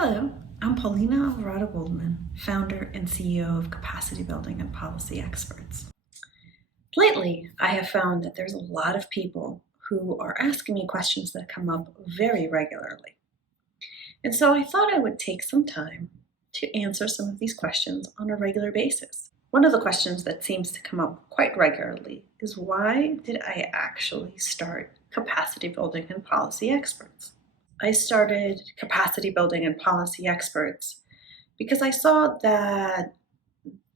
Hello, I'm Paulina Alvarado Goldman, founder and CEO of Capacity Building and Policy Experts. Lately, I have found that there's a lot of people who are asking me questions that come up very regularly. And so I thought I would take some time to answer some of these questions on a regular basis. One of the questions that seems to come up quite regularly is, why did I actually start Capacity Building and Policy Experts? I started Capacity Building and Policy Experts because I saw that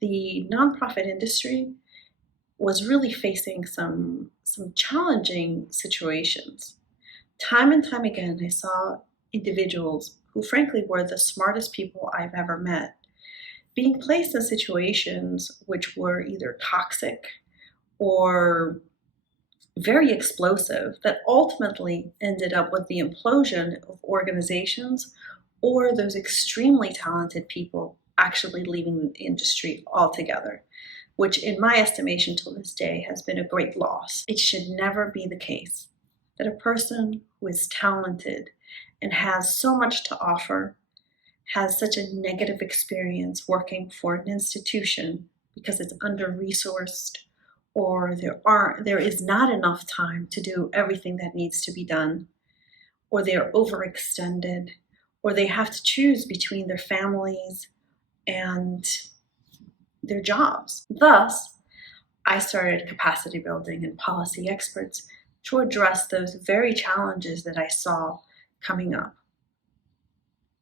the nonprofit industry was really facing some challenging situations. Time and time again, I saw individuals who frankly were the smartest people I've ever met being placed in situations which were either toxic or very explosive, that ultimately ended up with the implosion of organizations or those extremely talented people actually leaving the industry altogether, which in my estimation till this day has been a great loss. It should never be the case that a person who is talented and has so much to offer has such a negative experience working for an institution because it's under-resourced, or there is not enough time to do everything that needs to be done, or they're overextended, or they have to choose between their families and their jobs. Thus, I started Capacity Building and Policy Experts to address those very challenges that I saw coming up.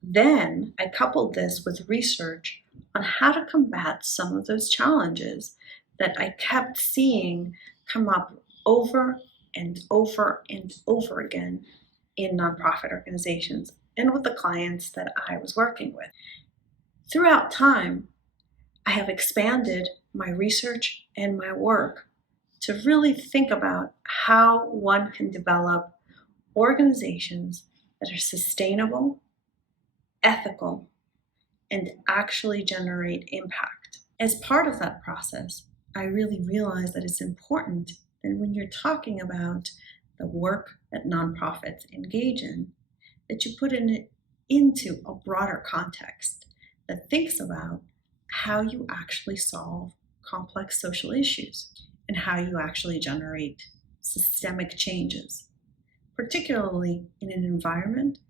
Then I coupled this with research on how to combat some of those challenges that I kept seeing come up over and over and over again in nonprofit organizations and with the clients that I was working with. Throughout time, I have expanded my research and my work to really think about how one can develop organizations that are sustainable, ethical, and actually generate impact. As part of that process, I really realized that it's important that when you're talking about the work that nonprofits engage in, that you put it into a broader context that thinks about how you actually solve complex social issues and how you actually generate systemic changes, particularly in an environment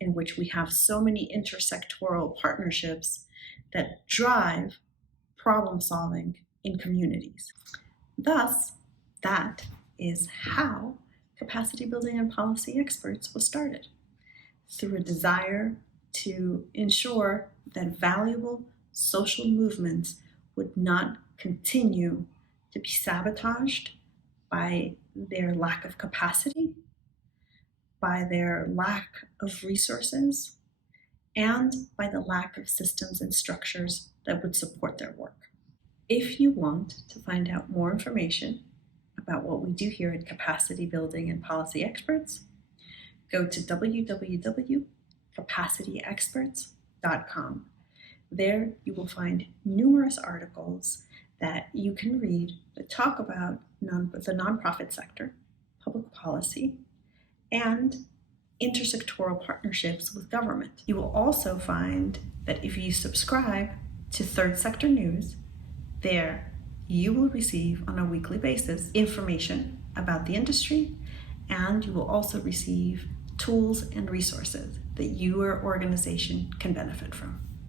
in which we have so many intersectoral partnerships that drive problem solving in communities. Thus, that is how Capacity Building and Policy Experts was started, through a desire to ensure that valuable social movements would not continue to be sabotaged by their lack of capacity, by their lack of resources, and by the lack of systems and structures that would support their work. If you want to find out more information about what we do here at Capacity Building and Policy Experts, go to www.capacityexperts.com. There you will find numerous articles that you can read that talk about the nonprofit sector, public policy, and intersectoral partnerships with government. You will also find that if you subscribe to Third Sector News, there you will receive on a weekly basis information about the industry, and you will also receive tools and resources that your organization can benefit from.